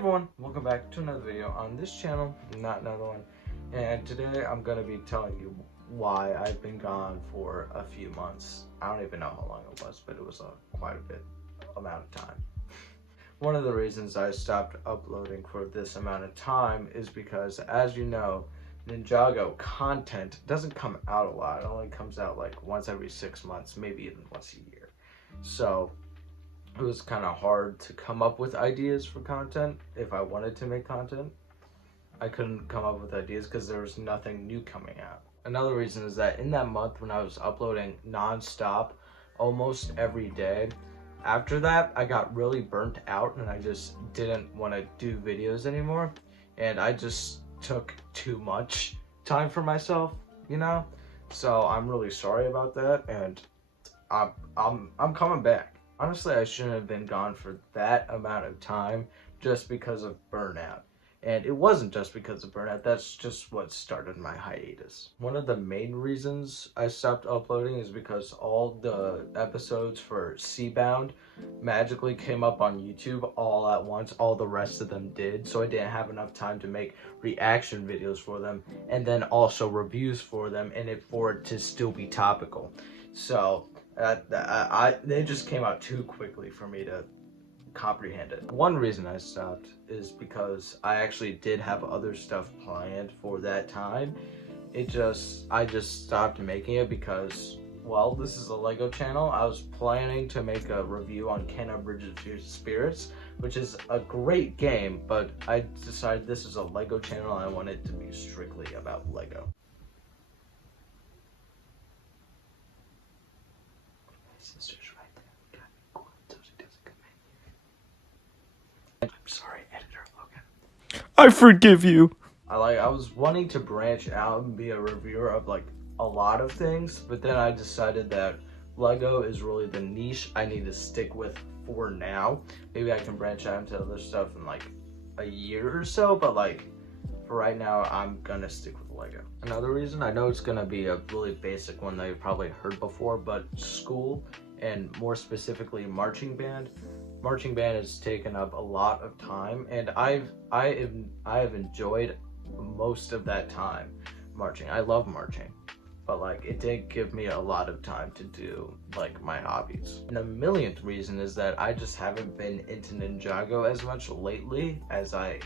everyone, welcome back to another video on this channel, not another one. And today I'm going to be telling you why I've been gone for a few months. I don't even know how long it was, but it was quite a bit amount of time. One of the reasons I stopped uploading for this amount of time is because, as you know, Ninjago content doesn't come out a lot. It only comes out like once every 6 months, maybe even once a year. So it was kind of hard to come up with ideas for content. If I wanted to make content, I couldn't come up with ideas because there was nothing new coming out. Another reason is that in that month when I was uploading non-stop almost every day, after that I got really burnt out and I just didn't want to do videos anymore, and I just took too much time for myself, you know? So I'm really sorry about that, and I'm coming back. Honestly, I shouldn't have been gone for that amount of time just because of burnout. And it wasn't just because of burnout, that's just what started my hiatus. One of the main reasons I stopped uploading is because all the episodes for Seabound magically came up on YouTube all at once. All the rest of them did, so I didn't have enough time to make reaction videos for them and then also reviews for them, and for it to still be topical. So they just came out too quickly for me to comprehend it. One reason I stopped is because I actually did have other stuff planned for that time. I just stopped making it because, well, this is a Lego channel. I was planning to make a review on Kena Bridge of Spirits, which is a great game, but I decided this is a Lego channel and I want it to be strictly about Lego. Sister's right there. I'm sorry, editor Logan. I forgive you. I was wanting to branch out and be a reviewer of like a lot of things, but then I decided that Lego is really the niche I need to stick with for now. Maybe I can branch out into other stuff in like a year or so, but like for right now, I'm gonna stick with Lego. Another reason, I know it's gonna be a really basic one that you've probably heard before, but school, and more specifically marching band. Marching band has taken up a lot of time, and I have enjoyed most of that time marching. I love marching, but like it did give me a lot of time to do like my hobbies. And the millionth reason is that I just haven't been into Ninjago as much lately as I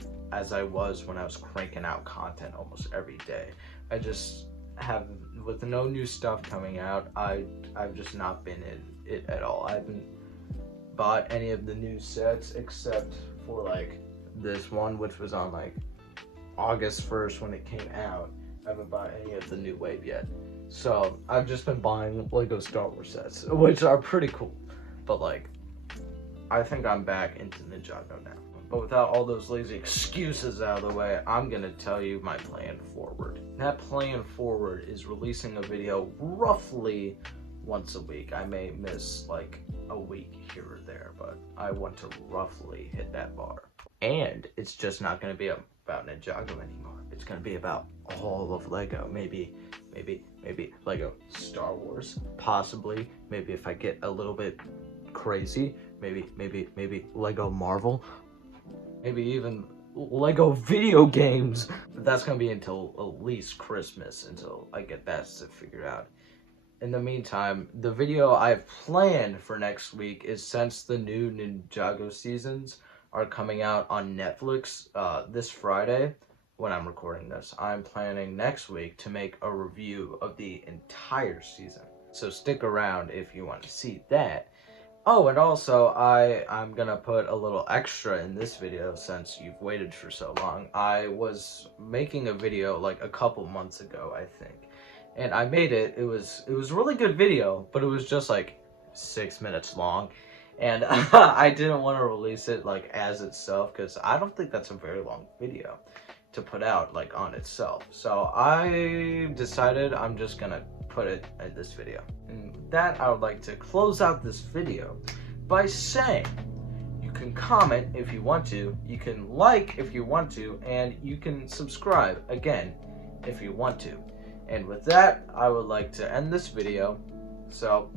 was when I was cranking out content almost every day. I just have, with no new stuff coming out, I've just not been in it at all. I haven't bought any of the new sets except for like this one, which was on like August 1st when it came out. I haven't bought any of the new wave yet. So I've just been buying Lego Star Wars sets, which are pretty cool. But like, I think I'm back into Ninjago now. But without all those lazy excuses out of the way, I'm gonna tell you my plan forward. That plan forward is releasing a video roughly once a week. I may miss like a week here or there, but I want to roughly hit that bar. And it's just not gonna be about Ninjago anymore. It's gonna be about all of Lego. Maybe Lego Star Wars, possibly. Maybe if I get a little bit crazy, maybe Lego Marvel, maybe even Lego video games. But that's gonna be until at least Christmas, until I get that stuff figured out. In the meantime, the video I've planned for next week is, since the new Ninjago seasons are coming out on Netflix this Friday, when I'm recording this, I'm planning next week to make a review of the entire season. So stick around if you want to see that. Oh, and also I'm gonna put a little extra in this video since you've waited for so long. I was making a video like a couple months ago, I think. And I made it. It was a really good video, but it was just like 6 minutes long. And I didn't want to release it like as itself because I don't think that's a very long video to put out like on itself. So I decided I'm just gonna put it in this video. And with that, I would like to close out this video by saying you can comment if you want to, you can like if you want to, and you can subscribe again if you want to. And with that, I would like to end this video. So,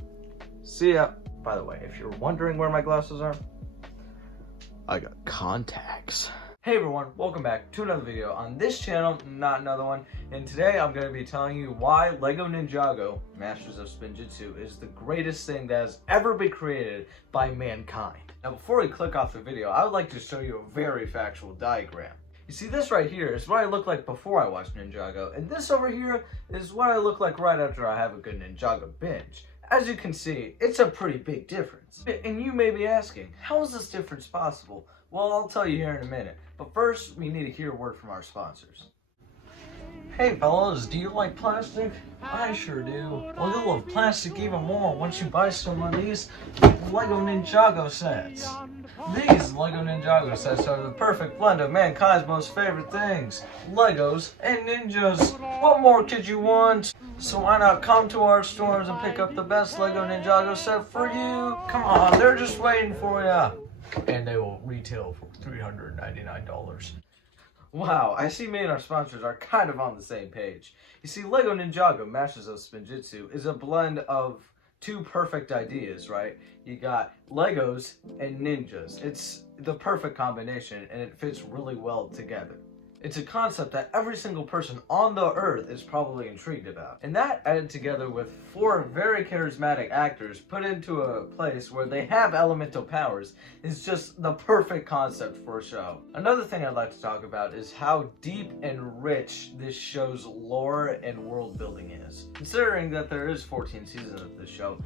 see ya. By the way, if you're wondering where my glasses are, I got contacts. Hey everyone, welcome back to another video on this channel, not another one, and today I'm going to be telling you why LEGO Ninjago Masters of Spinjitzu is the greatest thing that has ever been created by mankind. Now before we click off the video, I would like to show you a very factual diagram. You see, this right here is what I look like before I watch Ninjago, and this over here is what I look like right after I have a good Ninjago binge. As you can see, it's a pretty big difference. And you may be asking, how is this difference possible? Well, I'll tell you here in a minute. But first, we need to hear a word from our sponsors. Hey fellas, do you like plastic? I sure do. Well, you'll love plastic even more once you buy some of these LEGO Ninjago sets. These LEGO Ninjago sets are the perfect blend of mankind's most favorite things, Legos and ninjas. What more could you want? So why not come to our stores and pick up the best LEGO Ninjago set for you? Come on, they're just waiting for ya. And they will retail for $399. Wow, I see me and our sponsors are kind of on the same page. You see, LEGO Ninjago Masters of Spinjitzu is a blend of two perfect ideas, right? You got Legos and ninjas. It's the perfect combination and it fits really well together. It's a concept that every single person on the earth is probably intrigued about. And that, added together with 4 very charismatic actors put into a place where they have elemental powers, is just the perfect concept for a show. Another thing I'd like to talk about is how deep and rich this show's lore and world building is. Considering that there is 14 seasons of this show,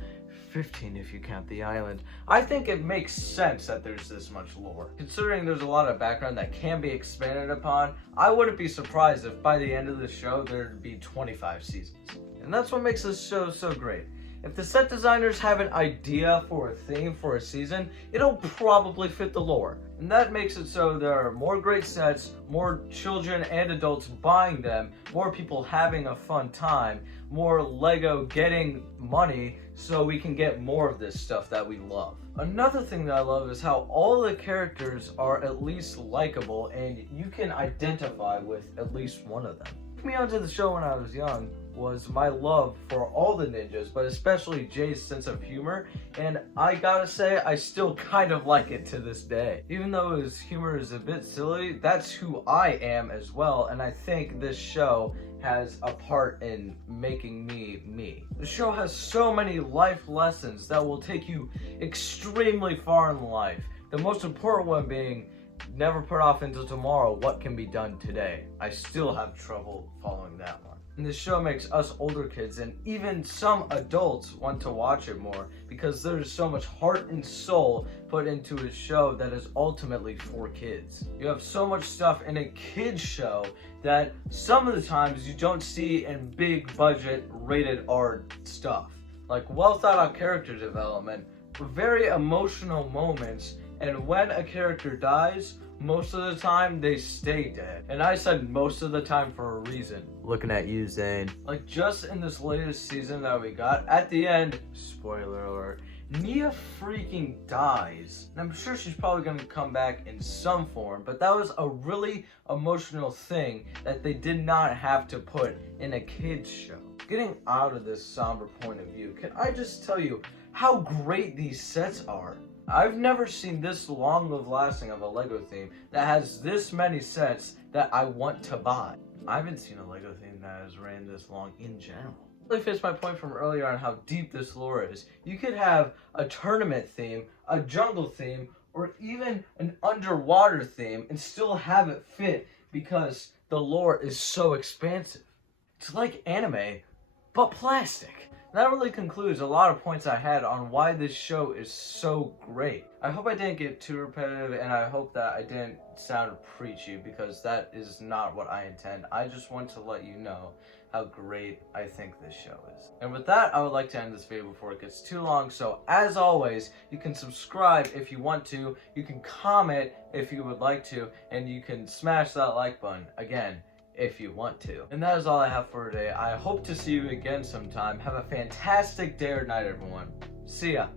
15 if you count the island, I think it makes sense that there's this much lore. Considering there's a lot of background that can be expanded upon, I wouldn't be surprised if by the end of the show there'd be 25 seasons. And that's what makes this show so great. If the set designers have an idea for a theme for a season, it'll probably fit the lore. And that makes it so there are more great sets, more children and adults buying them, more people having a fun time, more LEGO getting money so we can get more of this stuff that we love. Another thing that I love is how all the characters are at least likable and you can identify with at least one of them. What took me onto the show when I was young was my love for all the ninjas, but especially Jay's sense of humor, and I gotta say, I still kind of like it to this day. Even though his humor is a bit silly, that's who I am as well, and I think this show has a part in making me me. The show has so many life lessons that will take you extremely far in life. The most important one being, never put off until tomorrow what can be done today. I still have trouble following that one. And this show makes us older kids and even some adults want to watch it more because there's so much heart and soul put into a show that is ultimately for kids. You have so much stuff in a kids show that some of the times you don't see in big budget rated R stuff. Like well thought out character development, very emotional moments, and when a character dies, most of the time they stay dead. And I said most of the time for a reason. Looking at you, Zane. Like just in this latest season that we got, at the end, spoiler alert, Nia freaking dies. And I'm sure she's probably gonna come back in some form, but that was a really emotional thing that they did not have to put in a kid's show. Getting out of this somber point of view, can I just tell you how great these sets are? I've never seen this long-lasting of a LEGO theme that has this many sets that I want to buy. I haven't seen a LEGO theme that has ran this long in general. It really fits my point from earlier on how deep this lore is. You could have a tournament theme, a jungle theme, or even an underwater theme and still have it fit because the lore is so expansive. It's like anime, but plastic. That really concludes a lot of points I had on why this show is so great. I hope I didn't get too repetitive and I hope that I didn't sound preachy because that is not what I intend. I just want to let you know how great I think this show is. And with that, I would like to end this video before it gets too long. So as always, you can subscribe if you want to, you can comment if you would like to, and you can smash that like button. Again, if you want to. And that is all I have for today. I hope to see you again sometime. Have a fantastic day or night, everyone. See ya.